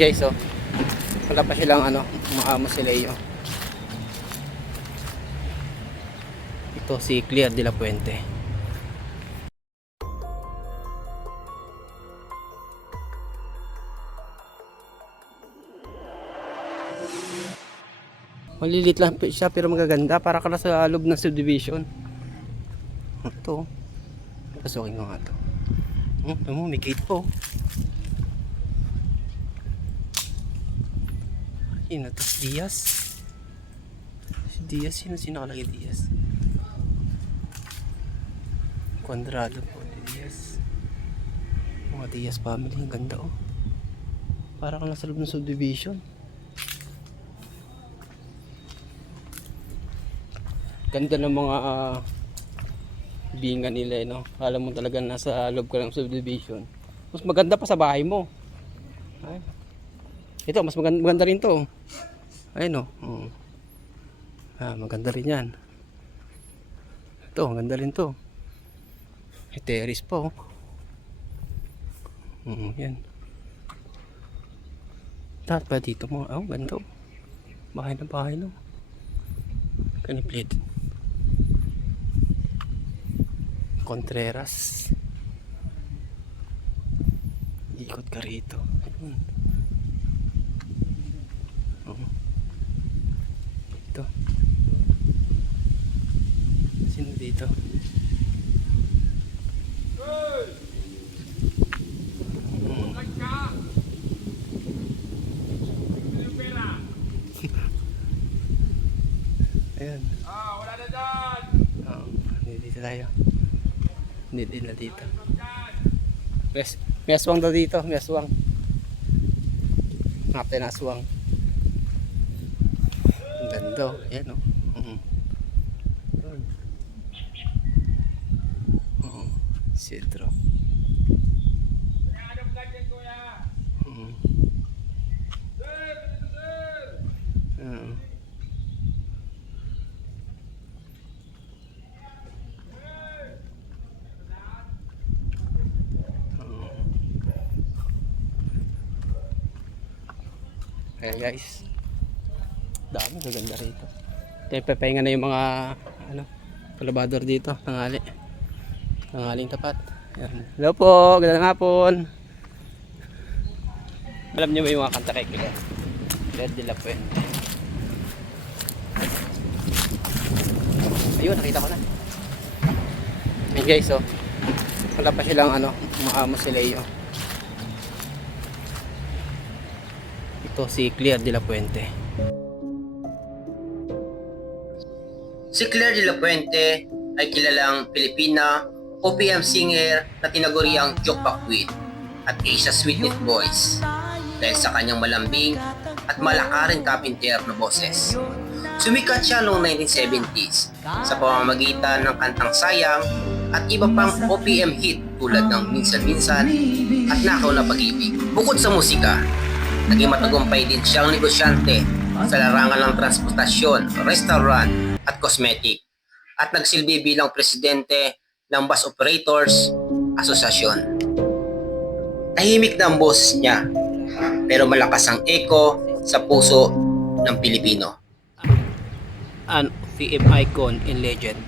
Guys, oh. Wala pa silang ano, umaamo si Leo. Ito si Claire de la Puente. Malilit lang siya pero magaganda, para ka na sa loob ng subdivision. Ito. Pasukin ko nga ito. Ito mo, may gate po. Yun na, tapos Diaz. Si Diaz, sino nakalagay Diaz? Quadrado po, Diaz. Mga Diaz family, ang ganda oh. Para ka nasa loob ng subdivision. Ganda ng mga bingan nila eh, no? Alam mo talaga nasa loob ka ng subdivision. Mas maganda pa sa bahay mo. Ay. Ito, mas maganda rin to. Ayun oh. Maganda rin yan. Ito, maganda rin to. Terrace po. Yan. Lahat pa dito mo. Ganda oh. Bahay na bahay no. Kaniplit. Contreras. Ikot ka rito. Ayun. Ito. Sino dito? Ayan. Wala na dyan! Dito tayo. Dito na dito. May aswang daw dito. May aswang. Natin aswang. Ang ganda. Ayan o. Sidro. Ayan guys, dami gaganda rito. Papahinga na yung mga kalabador dito, tanghaling tapat. Ayan. Hello po, ganda nga po. Alam niyo ba yung mga kanta kay Claire de la Puente? Ayun, nakita ko na. Ayan guys, oh. Wala pa silang umaamo si Leo. Ito si Claire de la Puente. Si Claire de la Puente ay kilalang Pilipina OPM singer na tinaguriang Jukebox Queen at isa sweetest voice dahil sa kanyang malambing at malakaring kapinter na boses. Sumikat siya noong 1970s sa pamamagitan ng kantang Sayang at iba pang OPM hit tulad ng Minsan-Minsan at Nakaw na Pag-ibig. Bukod sa musika, naging matagumpay din siyang negosyante sa larangan ng transportasyon, restaurant at cosmetic at nagsilbi bilang presidente ng Bus Operators Association. Tahimik na ang boses niya pero malakas ang echo sa puso ng Pilipino. An OPM icon and legend.